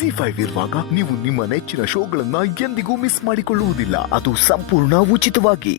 ಜಿ5 ಇರುವಾಗ ನೀವು ನಿಮ್ಮ ನೆಚ್ಚಿನ ಶೋಗಳನ್ನ ಎಂದಿಗೂ ಮಿಸ್ ಮಾಡಿಕೊಳ್ಳುವುದಿಲ್ಲ. ಅದು ಸಂಪೂರ್ಣ ಉಚಿತವಾಗಿ.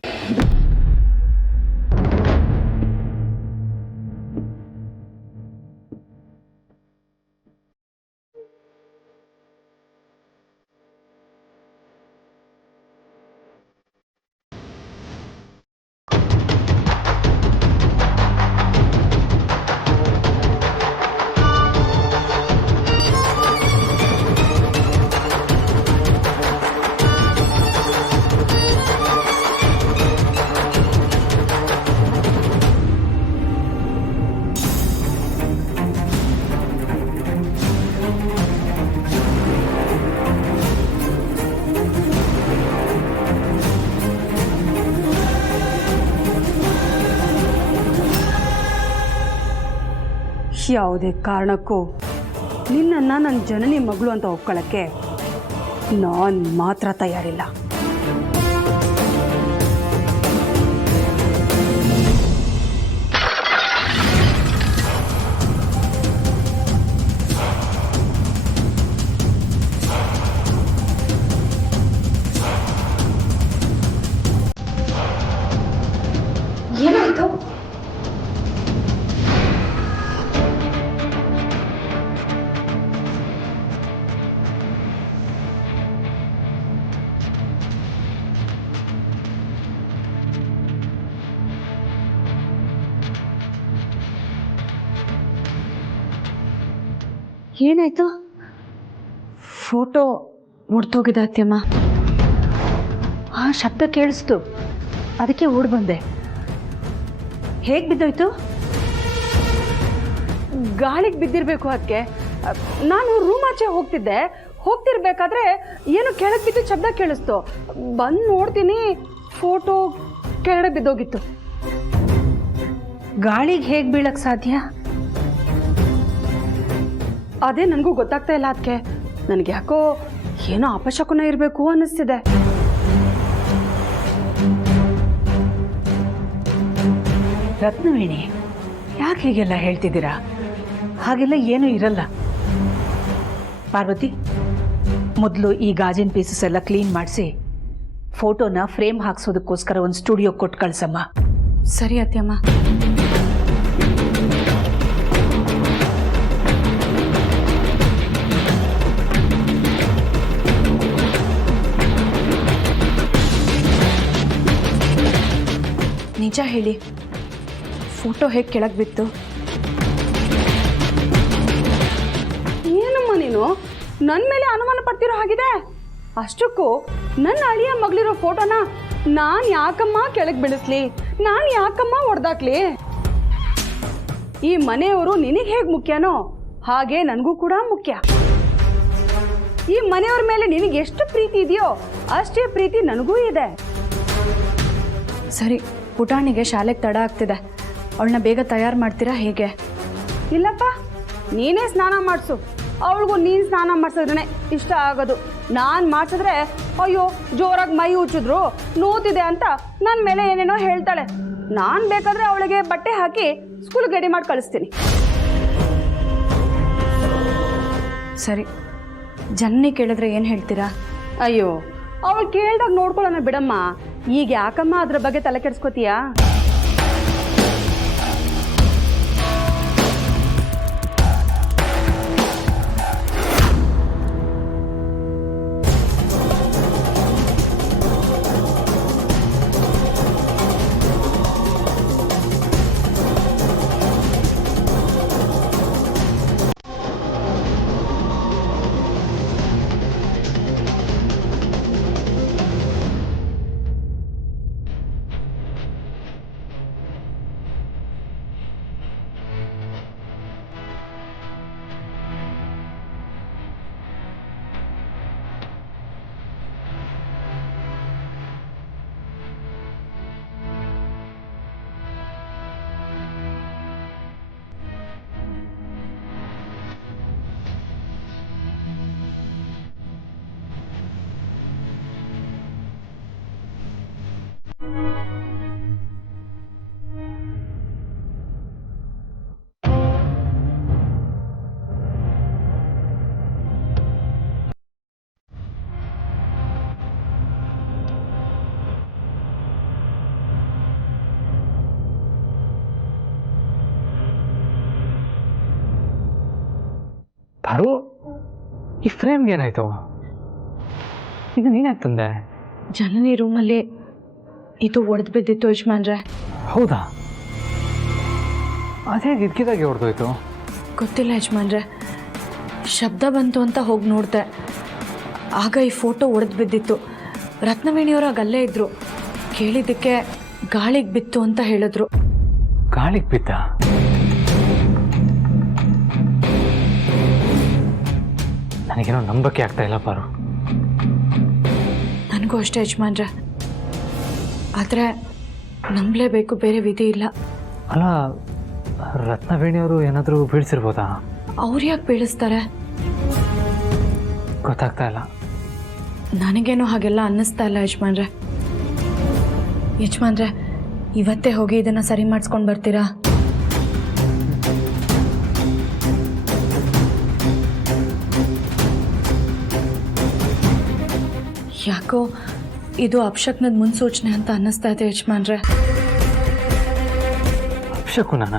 ಯಾವುದೇ ಕಾರಣಕ್ಕೂ ನಿನ್ನನ್ನು ನನ್ನ ಜನನಿ ಮಗಳು ಅಂತ ಒಪ್ಕೊಳ್ಳೋಕ್ಕೆ ನಾನು ಮಾತ್ರ ತಯಾರಿಲ್ಲ. ಏನಾಯ್ತು? ಏನಾಯ್ತು? ಫೋಟೋ ಮುಡ್ತೋಗಿದೆ ಅತ್ಯಮ್ಮ. ಆ ಶಬ್ದ ಕೇಳಿಸ್ತು, ಅದಕ್ಕೆ ಓಡ್ ಬಂದೆ. ಹೇಗೆ ಬಿದ್ದೋಯ್ತು? ಗಾಳಿಗೆ ಬಿದ್ದಿರಬೇಕು. ಅದಕ್ಕೆ ನಾನು ರೂಮ್ ಆಚೆ ಹೋಗ್ತಿರ್ಬೇಕಾದ್ರೆ ಏನು ಕೆಳಗೆ ಬಿದ್ದು ಶಬ್ದ ಕೇಳಿಸ್ತು. ಬಂದು ನೋಡ್ತೀನಿ, ಫೋಟೋ ಕೆಳಗಡೆ ಬಿದ್ದೋಗಿತ್ತು. ಗಾಳಿಗೆ ಹೇಗೆ ಬೀಳಕ್ಕೆ ಸಾಧ್ಯ? ಅದೇ ನನಗೂ ಗೊತ್ತಾಗ್ತಾ ಇಲ್ಲ. ಅದಕ್ಕೆ ನನಗೆ ಯಾಕೋ ಏನೋ ಅಪಶಕುನ ಇರಬೇಕು ಅನ್ನಿಸ್ತಿದೆ. ರತ್ನವೇಣಿ, ಯಾಕೆ ಹೀಗೆಲ್ಲ ಹೇಳ್ತಿದ್ದೀರಾ? ಹಾಗೆಲ್ಲ ಏನೂ ಇರಲ್ಲ. ಪಾರ್ವತಿ, ಮೊದಲು ಈ ಗಾಜಿನ ಪೀಸಸ್ ಎಲ್ಲ ಕ್ಲೀನ್ ಮಾಡಿಸಿ ಫೋಟೋನ ಫ್ರೇಮ್ ಹಾಕ್ಸೋದಕ್ಕೋಸ್ಕರ ಒಂದು ಸ್ಟುಡಿಯೋ ಕೊಟ್ಟು ಕಳ್ಸಮ್ಮ. ಸರಿ ಅತ್ಯಮ್ಮ. ನಿಜ ಹೇಳಿ, ಫೋಟೋ ಹೇಗೆ ಕೆಳಗೆ ಬಿತ್ತು? ಏನಮ್ಮ ನೀನು ನನ್ನ ಮೇಲೆ ಅನುಮಾನ ಪಡ್ತಿರೋ ಹಾಗಿದೆ? ಅಷ್ಟಕ್ಕೂ ನನ್ನ ಅಳಿಯ ಮಗಳಿರೋ ಫೋಟೋನ ನಾನು ಯಾಕಮ್ಮ ಕೆಳಗೆ ಬೀಳಿಸ್ಲಿ? ನಾನು ಯಾಕಮ್ಮ ಹೊಡೆದಾಕ್ಲಿ? ಈ ಮನೆಯವರು ನಿನಗೆ ಹೇಗೆ ಮುಖ್ಯನೋ ಹಾಗೆ ನನಗೂ ಕೂಡ ಮುಖ್ಯ. ಈ ಮನೆಯವ್ರ ಮೇಲೆ ನಿನಗೆ ಎಷ್ಟು ಪ್ರೀತಿ ಇದೆಯೋ ಅಷ್ಟೇ ಪ್ರೀತಿ ನನಗೂ ಇದೆ. ಸರಿ, ಪುಟಾಣಿಗೆ ಶಾಲೆಗೆ ತಡ ಆಗ್ತಿದೆ. ಅವಳನ್ನ ಬೇಗ ತಯಾರು ಮಾಡ್ತೀರಾ ಹೇಗೆ? ಇಲ್ಲಪ್ಪ, ನೀನೇ ಸ್ನಾನ ಮಾಡಿಸು. ಅವಳಿಗೂ ನೀನು ಸ್ನಾನ ಮಾಡಿಸಿದ್ರೆ ಇಷ್ಟ ಆಗೋದು. ನಾನು ಮಾಡಿಸಿದ್ರೆ ಅಯ್ಯೋ ಜೋರಾಗಿ ಮೈ ಉಚ್ಚಿದ್ರು, ನೋತಿದೆ ಅಂತ ನನ್ನ ಮೇಲೆ ಏನೇನೋ ಹೇಳ್ತಾಳೆ. ನಾನು ಬೇಕಾದರೆ ಅವಳಿಗೆ ಬಟ್ಟೆ ಹಾಕಿ ಸ್ಕೂಲ್ಗೆ ರೆಡಿ ಮಾಡಿ ಕಳಿಸ್ತೀನಿ. ಸರಿ, ಜನ್ನಿ ಕೇಳಿದ್ರೆ ಏನು ಹೇಳ್ತೀರಾ? ಅಯ್ಯೋ, ಅವಳು ಕೇಳ್ದಾಗ ನೋಡ್ಕೊಳ್ಳೋಣ ಬಿಡಮ್ಮ. ಈಗ ಯಾಕಮ್ಮ ಅದ್ರ ಬಗ್ಗೆ ತಲೆ ಕೆಡಿಸ್ಕೋತೀಯಾ? ಪಾರು, ಈ ಫ್ರೇಮ್ಗೆ ಏನಾಯ್ತು? ಈಗ ನೀನ್ಯಾಕೆ ತಂದೆ? ಜನನಿ ರೂಮಲ್ಲಿ ಇದು ಒಡೆದು ಬಿದ್ದಿತ್ತು ಯಜಮಾನ್ರೆ. ಹೌದಾ? ಅದೇ ಇದ್ಕಿದಾಗೆ ಹೊಡೆದೋಯ್ತು. ಗೊತ್ತಿಲ್ಲ ಯಜಮಾನ್ರೆ, ಶಬ್ದ ಬಂತು ಅಂತ ಹೋಗಿ ನೋಡಿದೆ. ಆಗ ಈ ಫೋಟೋ ಒಡೆದು ಬಿದ್ದಿತ್ತು. ರತ್ನವೇಣಿಯವರು ಆಗ ಅಲ್ಲೇ ಇದ್ರು. ಕೇಳಿದ್ದಕ್ಕೆ ಗಾಳಿಗೆ ಬಿತ್ತು ಅಂತ ಹೇಳಿದ್ರು. ಗಾಳಿಗೆ ಬಿದ್ದ? ನನಗೇನೋ ನಂಬಕ್ಕೆ ಆಗ್ತಾ ಇಲ್ಲ ಪಾರು. ನನಗೂ ಅಷ್ಟೇ ಯಜಮಾನ್ರೆ, ಆದರೆ ನಂಬಲೇಬೇಕು, ಬೇರೆ ವಿಧಿ ಇಲ್ಲ. ಅಲ್ಲ, ರತ್ನವೇಣಿಯವರು ಏನಾದರೂ ಬೀಳ್ಸಿರ್ಬೋದಾ? ಅವ್ರು ಯಾಕೆ ಬೀಳಿಸ್ತಾರೆ? ಗೊತ್ತಾಗ್ತಾ ಇಲ್ಲ. ನನಗೇನು ಹಾಗೆಲ್ಲ ಅನ್ನಿಸ್ತಾ ಇಲ್ಲ ಯಜಮಾನ್ರೆ. ಯಜಮಾನ್ರೆ, ಇವತ್ತೇ ಹೋಗಿ ಇದನ್ನು ಸರಿ ಮಾಡಿಸ್ಕೊಂಡು ಬರ್ತೀರಾ? ಯಾಕೋ ಇದು ಅಪಶಕ್ನದ ಮುನ್ಸೂಚನೆ ಅಂತ ಅನ್ನಿಸ್ತಾ ಇದೆ ಯಜಮಾನ್ರೆ. ಅಪಶಕುನನ?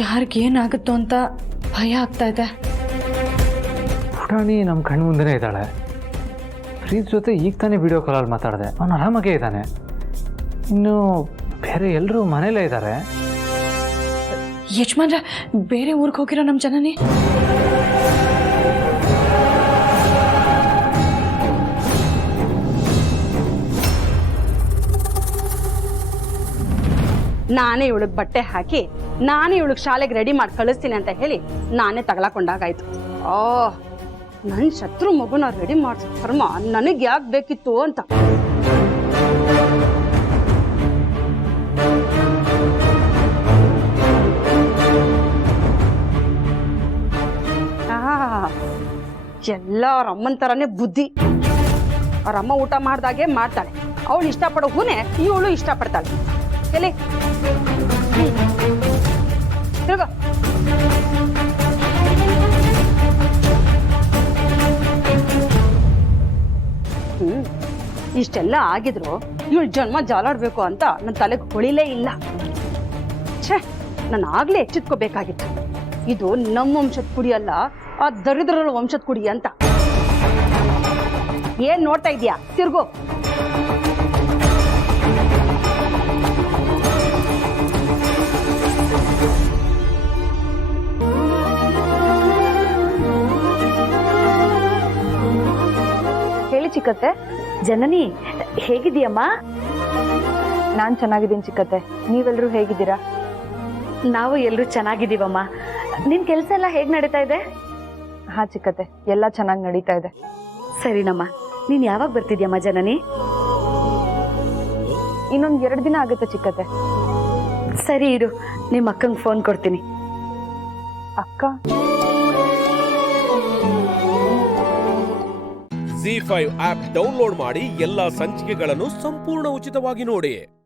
ಯಾರಿಗೇನಾಗುತ್ತೋ ಅಂತ ಭಯ ಆಗ್ತಾ ಇದೆ. ಪುಟಾಣಿ ನಮ್ಮ ಕಣ್ಣು ಮುಂದೆನೇ ಇದ್ದಾಳೆ. ಪ್ರೀತ್ ಜೊತೆ ಈಗ ತಾನೇ ವಿಡಿಯೋ ಕಾಲಲ್ಲಿ ಮಾತಾಡಿದೆ. ಅವನು ಆರಾಮಾಗೇ ಇದ್ದಾನೆ. ಇನ್ನು ಬೇರೆ ಎಲ್ಲರೂ ಮನೇಲೇ ಇದ್ದಾರೆ. ಯಜಮಾನ್ರೆ, ಬೇರೆ ಊರಿಗೆ ಹೋಗಿರೋ ನಮ್ಮ ಜನನಿ ನಾನೇ ಇವಳಿಗೆ ಬಟ್ಟೆ ಹಾಕಿ ನಾನೇ ಇವಳಿಗೆ ಶಾಲೆಗೆ ರೆಡಿ ಮಾಡಿ ಕಳಿಸ್ತೀನಿ ಅಂತ ಹೇಳಿ ನಾನೇ ತಗಲಾಕೊಂಡಾಗಾಯ್ತು. ನನ್ನ ಶತ್ರು ಮಗುನ ರೆಡಿ ಮಾಡಿಸೋ ಕರ್ಮ ನನಗೆ ಯಾಕೆ ಬೇಕಿತ್ತು ಅಂತ. ಎಲ್ಲ ಅವ್ರ ಅಮ್ಮನ ಥರನೇ ಬುದ್ಧಿ. ಅವ್ರ ಅಮ್ಮ ಊಟ ಮಾಡ್ದಾಗೆ ಮಾಡ್ತಾಳೆ. ಅವಳು ಇಷ್ಟಪಡೋ ಹೂನೆ ಇವಳು ಇಷ್ಟಪಡ್ತಾಳೆ. ಎಲ್ಲಿ ತಿರ್ಗೋ. ಇಷ್ಟೆಲ್ಲ ಆಗಿದ್ರು ಇವಳು ಜನ್ಮ ಜಾಲಾಡ್ಬೇಕು ಅಂತ ನನ್ನ ತಲೆಗೆ ಹೊಳಿಲೇ ಇಲ್ಲ. ಛೇ, ನಾನು ಆಗ್ಲೇ ಎಚ್ಚೆತ್ಕೋಬೇಕಾಗಿತ್ತು. ಇದು ನಮ್ಮ ವಂಶದ ಕುಡಿ ಅಲ್ಲ, ಆ ದರಿದ್ರರ ವಂಶದ ಕುಡಿ ಅಂತ. ಏನ್ ನೋಡ್ತಾ ಇದೀಯಾ? ತಿರ್ಗೋ. ಹೇಳಿ ಚಿಕ್ಕತ್ತೆ. ಜನನಿ, ಹೇಗಿದೀಯಮ್ಮ? ನಾನು ಚೆನ್ನಾಗಿದ್ದೀನಿ ಚಿಕ್ಕತ್ತೆ. ನೀವೆಲ್ಲರೂ ಹೇಗಿದ್ದೀರಾ? ನಾವು ಎಲ್ಲರೂ ಚೆನ್ನಾಗಿದ್ದೀವಮ್ಮ. ನಿನ್ನ ಕೆಲಸ ಎಲ್ಲ ಹೇಗೆ ನಡೀತಾ ಇದೆ? ಹಾಂ ಚಿಕ್ಕತ್ತೆ, ಎಲ್ಲ ಚೆನ್ನಾಗಿ ನಡೀತಾ ಇದೆ. ಸರಿನಮ್ಮ. ನೀನು ಯಾವಾಗ ಬರ್ತಿದ್ಯಮ್ಮ ಜನನಿ? ಇನ್ನೊಂದು 2 ದಿನ ಆಗುತ್ತೆ ಚಿಕ್ಕತ್ತೆ. ಸರಿ ಇರು, ನಿಮ್ಮ ಅಕ್ಕಂಗೆ ಫೋನ್ ಕೊಡ್ತೀನಿ. ಅಕ್ಕ? ZEE5 ಆಪ್ ಡೌನ್ಲೋಡ್ ಮಾಡಿ ಎಲ್ಲಾ ಸಂಚಿಕೆಗಳನ್ನು ಸಂಪೂರ್ಣ ಉಚಿತವಾಗಿ ನೋಡಿ.